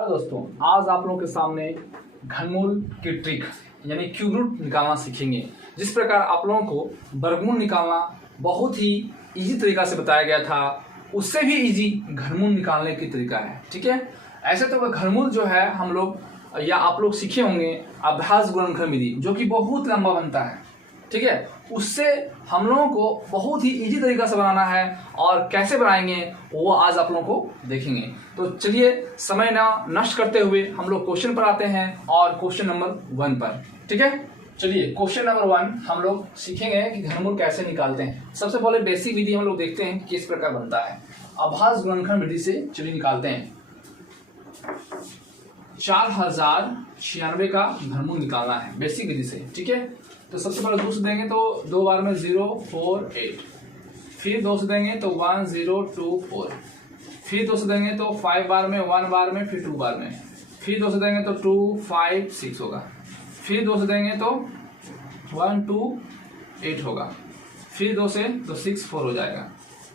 Hello दोस्तों, आज आप लोगों के सामने घनमूल की ट्रिक यानी क्यूब रूट निकालना सीखेंगे। जिस प्रकार आप लोगों को वर्गमूल निकालना बहुत ही इजी तरीका से बताया गया था, उससे भी इजी घनमूल निकालने की तरीका है। ठीक है, ऐसे तो घनमूल जो है हम लोग या आप लोग सीखे होंगे अभ्यास गुणनखंड विधि, जो कि बहुत लंबा बनता है। ठीक है, उससे हम लोगों को बहुत ही इजी तरीका से बनाना है और कैसे बनाएंगे वो आज आप लोगों को देखेंगे। तो चलिए समय ना नष्ट करते हुए हम लोग क्वेश्चन पर आते हैं और क्वेश्चन नंबर 1 पर। ठीक है, चलिए क्वेश्चन नंबर 1 हम लोग सीखेंगे कि घनमूल कैसे निकालते हैं। सबसे पहले बेसिक विधि हम लोग देखते हैं कि किस प्रकार बनता है। अभ्यास गुणनखंड विधि से चलिए निकालते हैं। 4096 का घनमूल निकालना है बेसिक विधि से। ठीक है, तो सबसे पहले 2 से देंगे तो 2 बार में 048, फिर 2 से देंगे तो 1024, फिर 2 से देंगे तो 5 बार में 1 बार में फिर 2 बार में, फिर 2 से देंगे तो 256 होगा, फिर 2 से देंगे तो 128 होगा, फिर 2 से तो 64 हो जाएगा,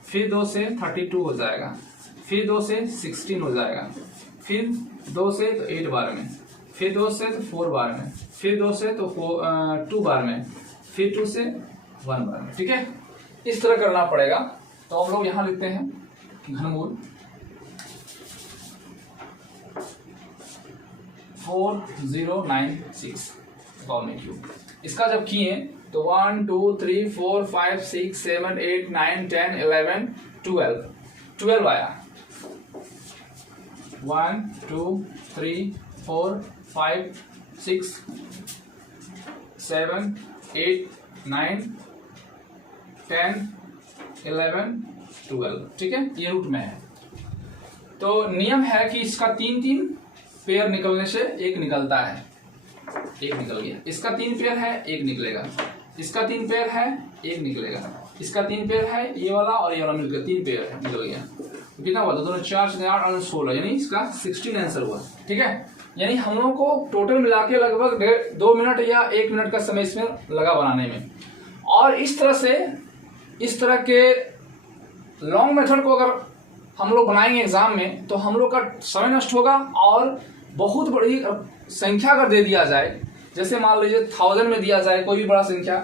फिर 2 से 32 हो जाएगा, फिर 2 से 16 हो जाएगा, फिर 2 से तो 8 बार में, फिर 2 से तो 4 बार में, फिर 2 से तो 2 बार में, फिर 2 से 1 बार में। ठीक है, इस तरह करना पड़ेगा। तो हम लोग यहां लिखते हैं घनमूल 4096 क्यूब। इसका जब किए तो 1 2 3 4 5 6 7 8 9 10 11 12 आया। 1 2 3 4 5 6 7 8 9 10 11 12। ठीक है, ये रूट में है। तो नियम है कि इसका 3 पेयर निकलने से एक निकलता है, एक निकल गया। इसका 3 पेयर है, एक निकलेगा। इसका 3 पेयर है, एक निकलेगा। इसका 3 पेयर है, ये वाला और ये वाला मिलकर 3 पेयर है, निकल गया। कितना हुआ? दोनों 4 से 8 और 16, यानी इसका 16 आंसर हुआ। ठीक है, यानी हम लोगों को टोटल मिला के लगभग 2 मिनट या 1 मिनट का समय इसमें लगा बनाने में। और इस तरह के लॉन्ग मेथड को अगर हम लोग बनाएंगे एग्जाम में तो हम लोग का समय नष्ट होगा। और बहुत बड़ी संख्या अगर दे दिया जाए, जैसे मान लीजिए 1000 में दिया जाए कोई भी बड़ा संख्या,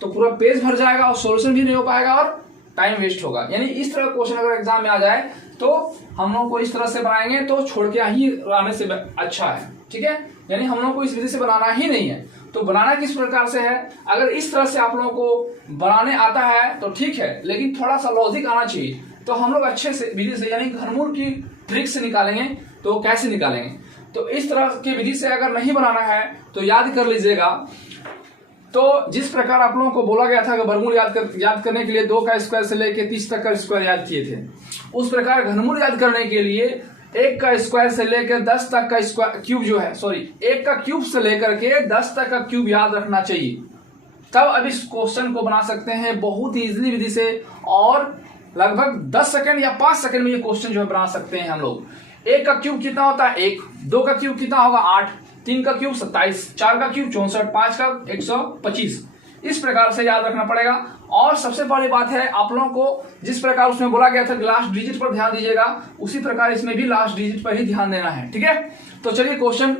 तो पूरा पेज भर जाएगा और सोल्यूशन भी नहीं हो पाएगा और टाइम वेस्ट होगा। यानी इस तरह क्वेश्चन अगर एग्जाम में आ जाए तो हम लोग को इस तरह से बनाएंगे तो छोड़ के ही आने से अच्छा है। ठीक है, यानी हम लोग को इस विधि से बनाना ही नहीं है। तो बनाना किस प्रकार से है, अगर इस तरह से आप लोगों को बनाने आता है तो ठीक है, लेकिन थोड़ा सा लॉजिक आना चाहिए। तो हम लोग अच्छे से विधि से यानी घनमूल की ट्रिक से निकालेंगे। तो कैसे निकालेंगे? तो इस तरह की विधि से अगर नहीं बनाना है तो याद कर लीजिएगा। तो जिस प्रकार आप लोगों को बोला गया था कि वर्गमूल याद करने के लिए 2 का स्क्वायर से लेकर 30 तक का स्क्वायर याद किए थे, उस प्रकार घनमूल याद करने के लिए 1 का स्क्वायर से लेकर 10 तक का स्क्वायर क्यूब जो है, 1 का क्यूब से लेकर के 10 तक का क्यूब याद रखना चाहिए। तब अब इस क्वेश्चन को बना सकते हैं बहुत ही इजीली विधि से, और लगभग 10 सेकंड या 5 सेकंड में ये क्वेश्चन जो है बना सकते हैं हम लोग। 1 का क्यूब कितना होता है? 1। 2 का क्यूब कितना होगा? 8। 3 का क्यूब 27, 4 का क्यूब 64, 5 का 125। इस प्रकार से याद रखना पड़ेगा। और सबसे बड़ी बात है, आप लोगों को जिस प्रकार उसमें बोला गया था कि लास्ट डिजिट पर ध्यान दीजिएगा, उसी प्रकार इसमें भी लास्ट डिजिट पर ही ध्यान देना है। ठीक है, तो चलिए क्वेश्चन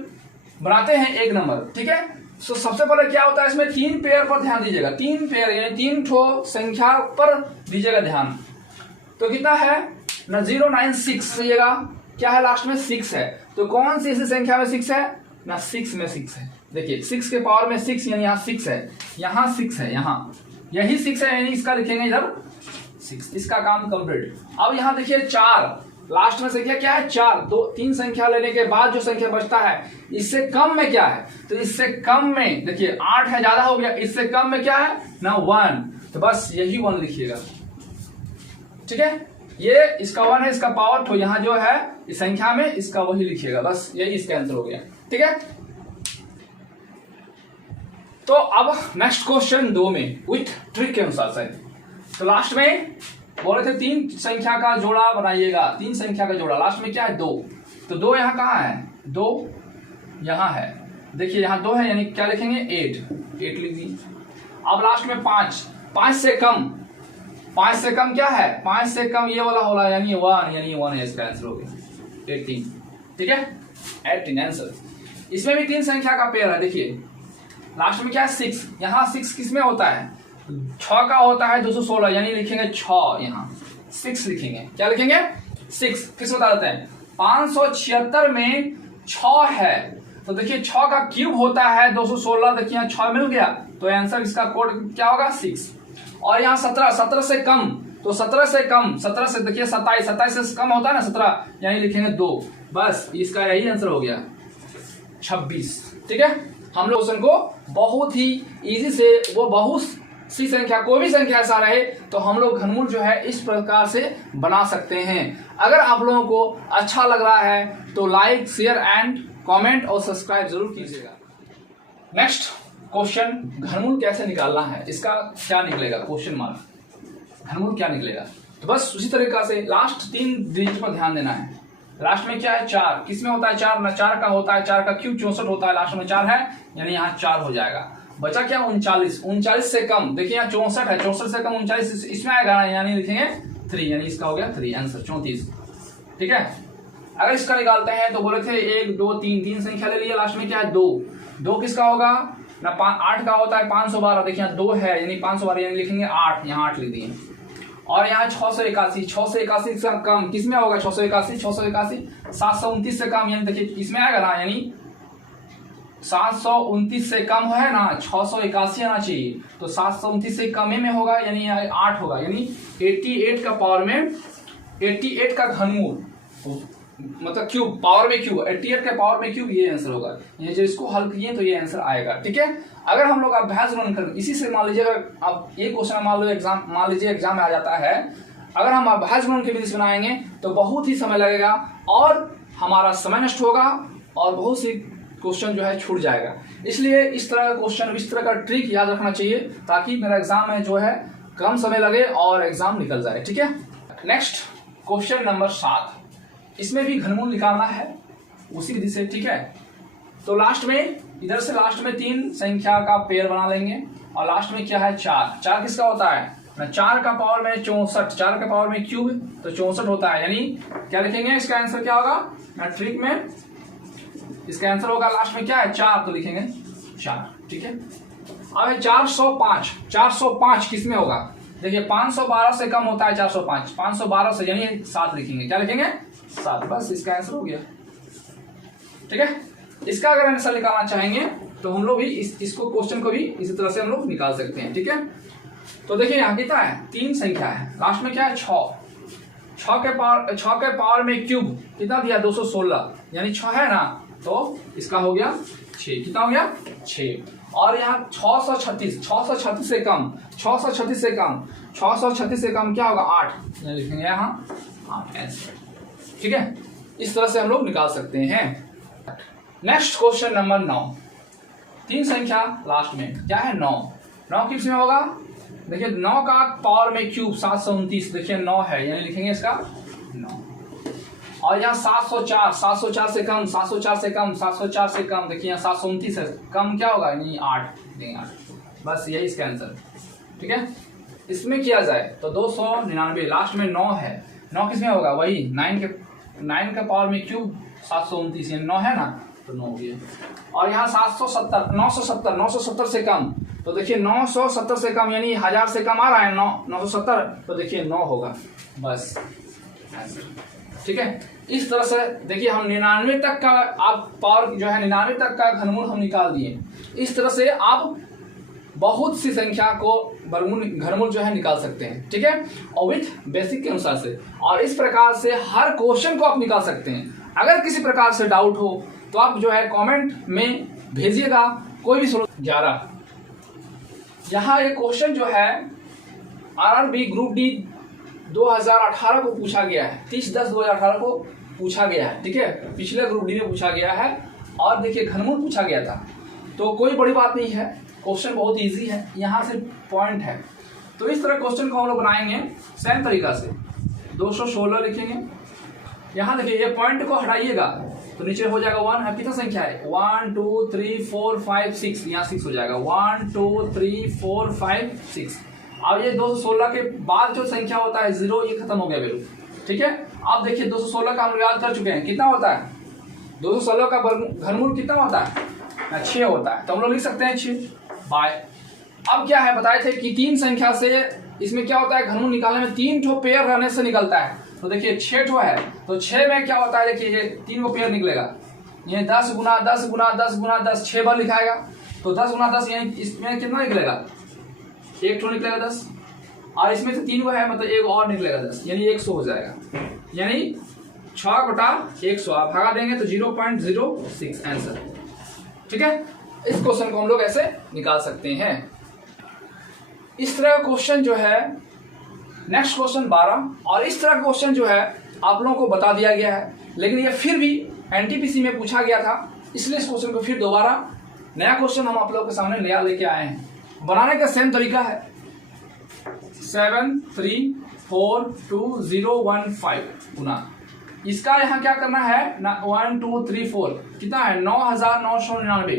बनाते हैं 1 नंबर। ठीक है, तो सबसे पहले क्या होता है, इसमें 3 पेयर पर ध्यान दीजिएगा। 3 पेयर यानी 3 ठो संख्या पर दीजिएगा ध्यान। तो कितना है ना, 096 दीजिएगा। क्या है लास्ट में? 6 है। तो कौन सी इसी संख्या में 6 है ना? 6 में 6 है। देखिए 6 के पावर में 6, यानी यहाँ 6 है, यहाँ 6 है, यहाँ यही 6 है, यानी इसका लिखेंगे इधर 6। इसका काम कंप्लीट। अब यहाँ देखिए 4 लास्ट में संख्या क्या है? 4। 3 संख्या लेने के बाद जो संख्या बचता है, इससे कम में क्या है? तो इससे कम में देखिए 8 है, ज्यादा हो गया। इससे कम में क्या है ना? 1। तो बस यही 1 लिखिएगा। ठीक है, ये इसका 1 है, इसका पावर तो यहाँ जो है इस संख्या में इसका वही लिखिएगा। बस यही इसका आंसर हो गया। ठीक है, तो अब नेक्स्ट क्वेश्चन 2 में विथ ट्रिक के अनुसार से। तो लास्ट में बोले थे 3 संख्या का जोड़ा बनाइएगा। 3 संख्या का जोड़ा, लास्ट में क्या है? 2। तो 2 यहाँ कहाँ है? 2 यहाँ है। देखिए यहाँ 2 है, यानी क्या लिखेंगे? 8 लिख दी। अब लास्ट में 5 से कम, 5 से कम क्या है? 5 से कम ये वाला होला, यानी 1 है, इसका आंसर हो गया 18। ठीक है, 18 आंसर। इसमें भी 3 संख्या का पेयर है। देखिए लास्ट में क्या है 6, यहाँ 6 किस में होता है 6 का होता है 216, यानी लिखेंगे 6, यहाँ 6 लिखेंगे। क्या लिखेंगे 6, किस बता देते हैं 576 में 6 है, तो देखिए 6 का क्यूब होता है 216, देखिए यहाँ 6 मिल गया, तो आंसर इसका कोड क्या होगा 6। और यहाँ 17 से कम, तो 17 से कम, 17 से देखिए 27 से कम होता है ना 17, यानी लिखेंगे 2, बस इसका यही आंसर हो गया 26। ठीक है, हम लोग क्वेश्चन को बहुत ही इजी से, वो बहुत सी संख्या, कोई भी संख्या ऐसा रहे तो हम लोग घनमूल जो है इस प्रकार से बना सकते हैं। अगर आप लोगों को अच्छा लग रहा है तो लाइक, शेयर एंड कमेंट और सब्सक्राइब जरूर कीजिएगा। नेक्स्ट क्वेश्चन, घनमूल कैसे निकालना है, इसका क्या निकलेगा क्वेश्चन मार्क, घनमूल क्या निकलेगा। तो बस उसी तरीका से लास्ट 3 डिजिट पर ध्यान देना है। लास्ट में क्या है 4, किस में होता है 4 ना, 4 का होता है, 4 का क्यूब 64 होता है, लास्ट में 4 है यानी यहाँ 4 हो जाएगा। बचा क्या 39 से कम, देखिए यहाँ 64 है, 64 से कम 39 इसमें आएगा यानी लिखेंगे 3, यानी इसका हो गया 3 आंसर 34। ठीक है, अगर इसका निकालते हैं तो बोले थे 1 2 3 संख्या ले लिए, लास्ट में क्या है 2 किसका होगा ना, 8 का होता है 512, देखिए यहाँ 2 है यानी 512, यानी लिखेंगे 8, यहाँ 8 लिख दिए। और यहाँ 681 से कम किस में होगा 681 729 से कम, यानी देखिए किसमें आएगा ना, यानी 729 से कम है ना, 681 आना चाहिए, तो 729 से कम में होगा यानी 8 होगा, यानी 88 का पावर में 88 का घनमूल मतलब क्यूब, पावर में क्यूब, 88 के पावर में क्यूब, ये आंसर होगा। ये जो इसको हल किए तो ये आंसर आएगा। ठीक है, अगर हम लोग अभ्यास रन कर, इसी से मान लीजिए अगर आप ये क्वेश्चन मान लीजिए एग्जाम में आ जाता है, अगर हम अभ्यास रन की विधि से बनाएंगे तो बहुत ही समय लगेगा और हमारा समय नष्ट होगा और बहुत सी क्वेश्चन जो है छूट जाएगा। इसलिए इस तरह का क्वेश्चन, इस तरह का ट्रिक याद रखना चाहिए ताकि मेरा एग्जाम में जो है कम समय लगे और एग्जाम निकल जाए। ठीक है, नेक्स्ट क्वेश्चन नंबर 7, इसमें भी घनमूल निकालना है उसी विधि से। ठीक है, तो लास्ट में इधर से लास्ट में 3 संख्या का पेयर बना लेंगे और लास्ट में क्या है 4 किसका होता है ना, 4 का पावर में 64, 4 का पावर में क्यूब तो 64 होता है, यानी क्या लिखेंगे इसका आंसर क्या होगा ना, ट्रिक में इसका आंसर होगा लास्ट में क्या है 4, तो लिखेंगे 4। ठीक है, अब 405 किस में होगा, देखिए 512 से कम होता है 405, 512 से यानी 7 लिखेंगे, क्या लिखेंगे 7, बस इसका आंसर हो गया। ठीक है, इसका अगर आंसर निकालना चाहेंगे तो हम लोग भी इसको क्वेश्चन को भी इसी तरह से हम लोग निकाल सकते हैं। ठीक है, तो देखिए यहाँ कितना है 3 संख्या है, लास्ट में क्या है 6 के पावर में क्यूब कितना दिया 216, यानी 6 है ना, तो इसका हो गया 6, कितना हो गया 6। और यहाँ 636 से कम, 636 से कम क्या होगा 8, लिखेंगे यहाँ 8 आंसर। ठीक है, इस तरह से हम लोग निकाल सकते हैं। नेक्स्ट क्वेश्चन नंबर 9, 3 संख्या लास्ट में क्या है 9 किस में होगा, देखिए 9 का पावर में क्यूब 729, देखिए 9 है यानी लिखेंगे इसका 9। और यहाँ 704 से कम, 704 से कम, देखिए यहाँ 729 है, कम क्या होगा यानी 8, बस यही इसका आंसर। ठीक है, इसमें किया जाए तो 299, लास्ट में 9 है, 9 किस में होगा वही 9 के पावर में क्यूब 729, 9 है ना, तो 9 हो गया। और यहाँ 970 से कम, तो देखिए 970 से कम यानी 1000 से कम आ रहा है 970, तो देखिए 9 होगा, बस आंसर। ठीक है, इस तरह से देखिए हम 99 तक का आप पावर जो है 99 तक का घनमूल हम निकाल दिए। इस तरह से आप बहुत सी संख्या को घनमूल जो है निकाल सकते हैं। ठीक है, और विथ बेसिक के अनुसार से, और इस प्रकार से हर क्वेश्चन को आप निकाल सकते हैं। अगर किसी प्रकार से डाउट हो तो आप जो है कमेंट में भेजिएगा, कोई भी 11 यहाँ एक क्वेश्चन जो है आरआरबी ग्रुप डी 2018 को पूछा गया है, 30/10/2018 को पूछा गया है। ठीक है, पिछले ग्रुप डी में पूछा गया है और देखिए घनमूल पूछा गया था, तो कोई बड़ी बात नहीं है, क्वेश्चन बहुत इजी है, यहाँ से पॉइंट है। तो इस तरह क्वेश्चन को हम लोग बनाएंगे सेम तरीका से, 216 लिखेंगे, यहाँ देखिए ये पॉइंट को हटाइएगा तो नीचे हो जाएगा 1 है, कितना संख्या है 1 2 3 4 5 6, यहाँ 6 हो जाएगा 1 2 3 4 5 6। अब ये 216 के बाद जो संख्या होता है 0, ये खत्म हो गया वैल्यू। ठीक है, आप देखिए 216 का हम याद कर चुके हैं, कितना होता है 216 का घनमूल कितना होता है? 6 होता है। तो हम लोग लिख सकते हैं 6 बाय। अब क्या है बताए थे कि 3 संख्या से इसमें क्या होता है, घनमूल निकालने में 3 ठो पेयर रहने से निकलता है। तो देखिए 6 ठो है, तो 6 में क्या होता है, देखिए ये 3 को पेयर निकलेगा, ये 10 गुना 10 गुना 10 गुना 10 6 बार लिखाएगा। तो 10 गुना 10 यानी इसमें कितना निकलेगा, 1 ठो निकलेगा 10, और इसमें से 3 को है मतलब एक और निकलेगा 10, यानी 100 हो जाएगा। यानी 6 बटा 100 आप भागा देंगे तो 0.06 आंसर। ठीक है, इस क्वेश्चन को हम लोग ऐसे निकाल सकते हैं। इस तरह का क्वेश्चन जो है नेक्स्ट क्वेश्चन 12, और इस तरह का क्वेश्चन जो है आप लोगों को बता दिया गया है, लेकिन ये फिर भी एनटीपीसी में पूछा गया था, इसलिए इस क्वेश्चन को फिर दोबारा नया क्वेश्चन हम आप लोगों के सामने नया लेके आए हैं। बनाने का सेम तरीका है, 7 3 4 2 0 1 5 गुना इसका यहाँ क्या करना है 1 2 3 4 कितना है 9,999,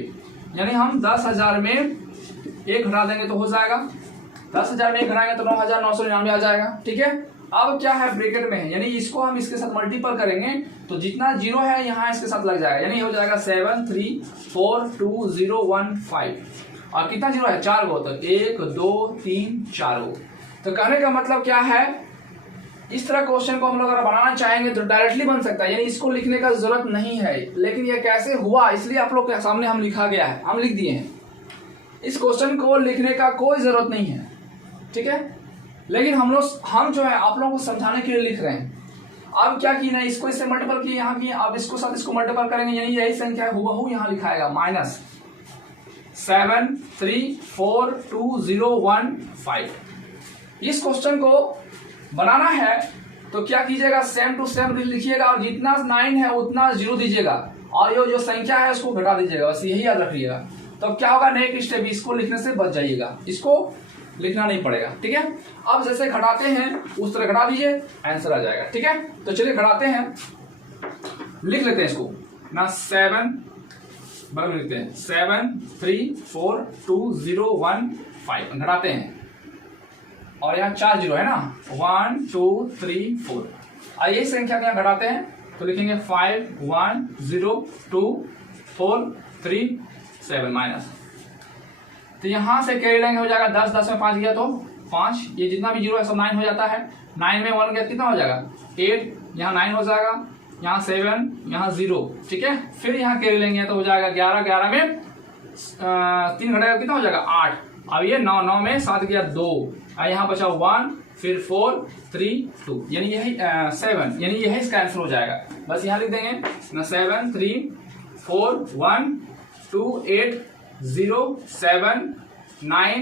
यानी हम 10,000 में 1 घटा देंगे तो हो जाएगा, 10,000 में 1 घटाएंगे तो 9,999 आ जाएगा। ठीक है, अब क्या है ब्रैकेट में है, यानी इसको हम इसके साथ मल्टीपल करेंगे तो जितना 0 है यहाँ इसके साथ लग जाएगा, यानी हो जाएगा 7 3 4 2 0 1 5। और कितना 0 है 4 गो, तो 1 2 3 4 गो। तो कहने का मतलब क्या है, इस तरह क्वेश्चन को हम लोग अगर बनाना चाहेंगे तो डायरेक्टली बन सकता है, यानी इसको लिखने का जरूरत नहीं है। लेकिन ये कैसे हुआ इसलिए आप लोग के सामने हम लिखा गया है, हम लिख दिए हैं। इस क्वेश्चन को लिखने का कोई जरूरत नहीं है, ठीक है, लेकिन हम जो है आप लोगों को समझाने के लिए लिख रहे हैं। अब क्या की ना, इसको इससे मल्टीपल किए यहाँ की, अब इसको साथ इसको मल्टीपल करेंगे, यानी यही संख्या हुबहू यहाँ लिखाएगा -7 3 4 2 0 1 5। इस क्वेश्चन को बनाना है तो क्या कीजिएगा, सेम टू सेम लिखिएगा और जितना 9 है उतना 0 दीजिएगा और ये जो संख्या है उसको घटा दीजिएगा, बस यही याद रखिएगा। तो अब क्या होगा, नेक्स्ट स्टेप इसको लिखने से बच जाइएगा, इसको लिखना नहीं पड़ेगा। ठीक है, अब जैसे घटाते हैं उस तरह घटा दीजिए, आंसर आ जाएगा। ठीक है, तो चलिए घटाते हैं, लिख लेते हैं इसको ना, 7 बराबर लिखते हैं 7 3 4 2 0 1 5 घटाते हैं, और यहाँ 4 0 है ना, 1 2 3 4। आइए संख्या को यहाँ घटाते हैं तो लिखेंगे 5 1 0 2 4 3 7 माइनस, तो यहाँ से कैरी लेंगे, हो जाएगा 10 10 में 5 गया तो 5, ये जितना भी 0 है सब 9 हो जाता है, 9 में 1 गया कितना हो जाएगा 8, यहाँ 9 हो जाएगा, यहाँ 7 यहाँ 0। ठीक है, फिर यहाँ कैरी लेंगे तो हो जाएगा 11 11 में 3 घटाएगा कितना हो जाएगा 8। अब ये 9 9 में 7 गया 2, यहाँ बचा 1 फिर 4 3 2, यानी यही 7, यानी यही इसका आंसर हो जाएगा। बस यहाँ लिख देंगे ना 7 3 4 1 2 8 0 7 9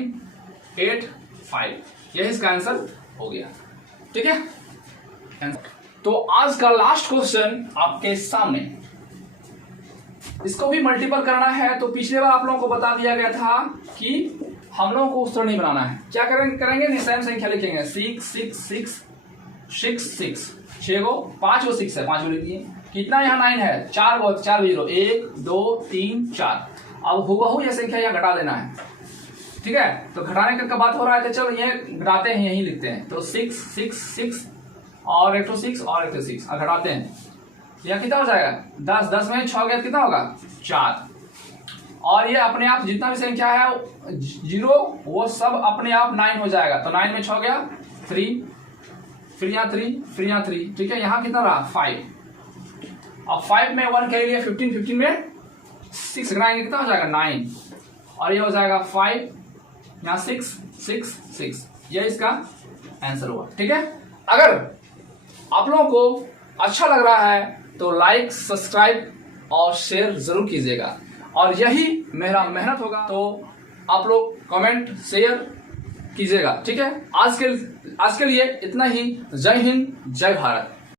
8 5, यही इसका आंसर हो गया। ठीक है, तो आज का लास्ट क्वेश्चन आपके सामने, इसको भी मल्टीपल करना है। तो पिछले बार आप लोगों को बता दिया गया था कि हम लोगों को उस तरह नहीं बनाना है, क्या करेंगे सेम संख्या लिखेंगे 6 6 6 6 6 6 गो 5 गो 6 है 5 गो लिखिए, कितना यहाँ 9 है 4 गो 4 0 1 2 3 4। अब हुबहू ये संख्या यहाँ घटा देना है। ठीक है, तो घटाने का बात हो रहा है तो चलो ये घटाते हैं, यही लिखते हैं। तो 6 6 6 और एक तो 6 और एक तो 6 घटाते हैं, यहाँ कितना हो जाएगा 10 10 में 6 गया कितना होगा 4, और ये अपने आप जितना भी संख्या है 0 वो सब अपने आप 9 हो जाएगा। तो 9 में 6 गया 3, फिर यहाँ 3 फिर यहाँ 3। ठीक है, यहाँ कितना रहा 5, अब 5 में 1 कह लिया 15 15 में 6 घटाएंगे कितना हो जाएगा 9, और ये हो जाएगा 5 यहाँ 6 6 6, ये इसका आंसर हुआ। ठीक है, अगर आप लोगों को अच्छा लग रहा है तो लाइक सब्सक्राइब और शेयर जरूर कीजिएगा, और यही मेरा मेहनत होगा तो आप लोग कमेंट शेयर कीजिएगा। ठीक है, आज के लिए इतना ही। जय हिंद जय भारत।